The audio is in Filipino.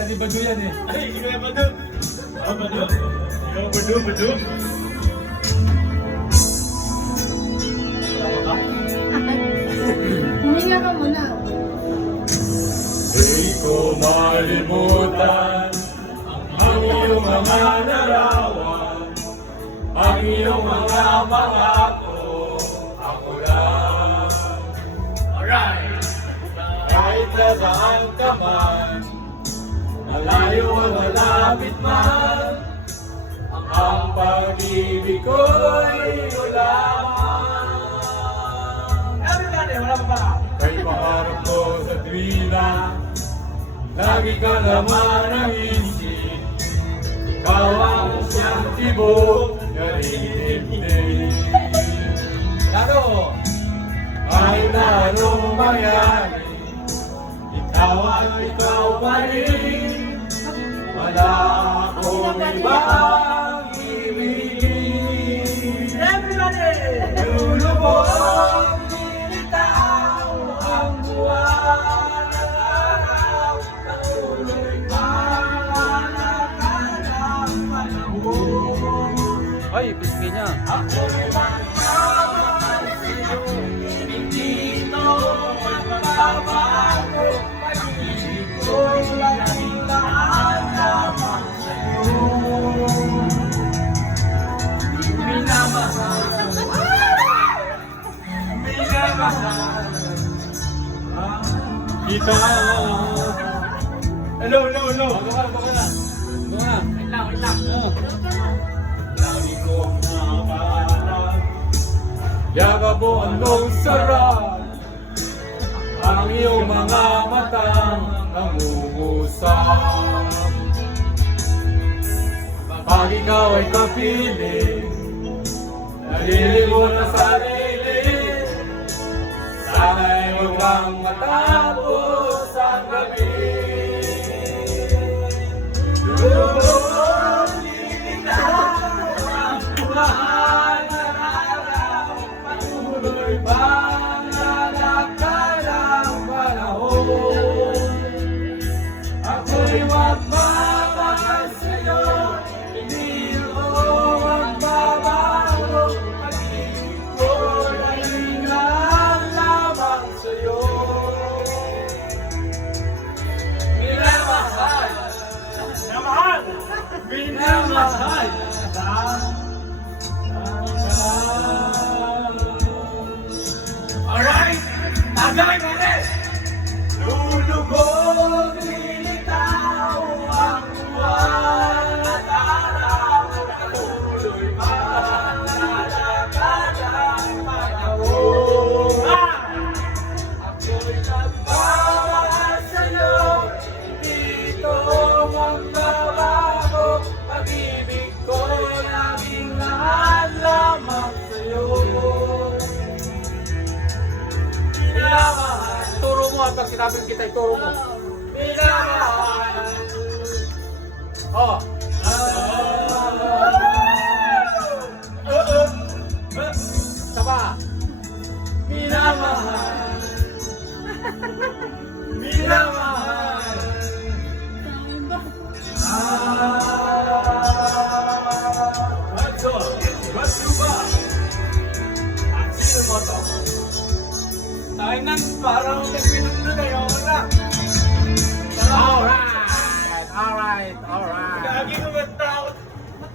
Kanta ni Badu yan eh. Ay, ikaw yung Badu. Oh, Badu. Ikaw, Badu, Badu. Huminga ka muna. Di ko malimutan ang iyong mga larawan, ang iyong mga pangako, ako lang. Alright. Kahit nasaan ka man, malayo o malapit man, ang pag-ibig ko'y ikaw lamang. Everybody, wala pa ba? Kay pangarap ko sa tuwina, lagi ka naman ang isip. Ikaw ang siyang tibok na rinigdig. Lalo. Kahit na anong mangyari, ikaw at ikaw pa rin. Wala akong ibang ibigin. Everybody. Lulubog, nilitaw ang buwan at araw. Patuloy pangalakad ang panahon. Ay, pisngi niya. Ako'y magmamahal sa'yo, hindi ito magbabago. Pag-ibig ko'y laging lahat lamang sa'yo. Minamahal, minamahal kita. Hello, hello, hello. Baka na. Wait lang. Lagi kong napangarap, yakap mo anong sarap, ang iyong mga matang nangungusap. Pag ikaw ay kapiling, naliligo na sa lilim, sana'y huwag matapos ang gabi. Lulubog, lilitaw ang buwan at araw, patuloy bang lalakad ang panahon. Ako'y magmamahal sa'yo, hindi ako magbabago. Pag-ibig ko laging lamang sa'yo. Minamahal, Namahal. minamahal Alright. Tagay mo rin. lulubog, lilitaw ang buwan at araw, patuloy malalakad ang panahon. Ako'y nagmamahal sa'yo, hindi ito magbabago. Pag-ibig ko laging lahat lamang sa'yo. Minamahal, Turo mo at pag sinabing kita, ituro mo. minamahal. Oh. Saba. Minamahal. Minamahal. Ba't ba? Ang sino mo to? Tayo nan, parang nagpinom na kayo.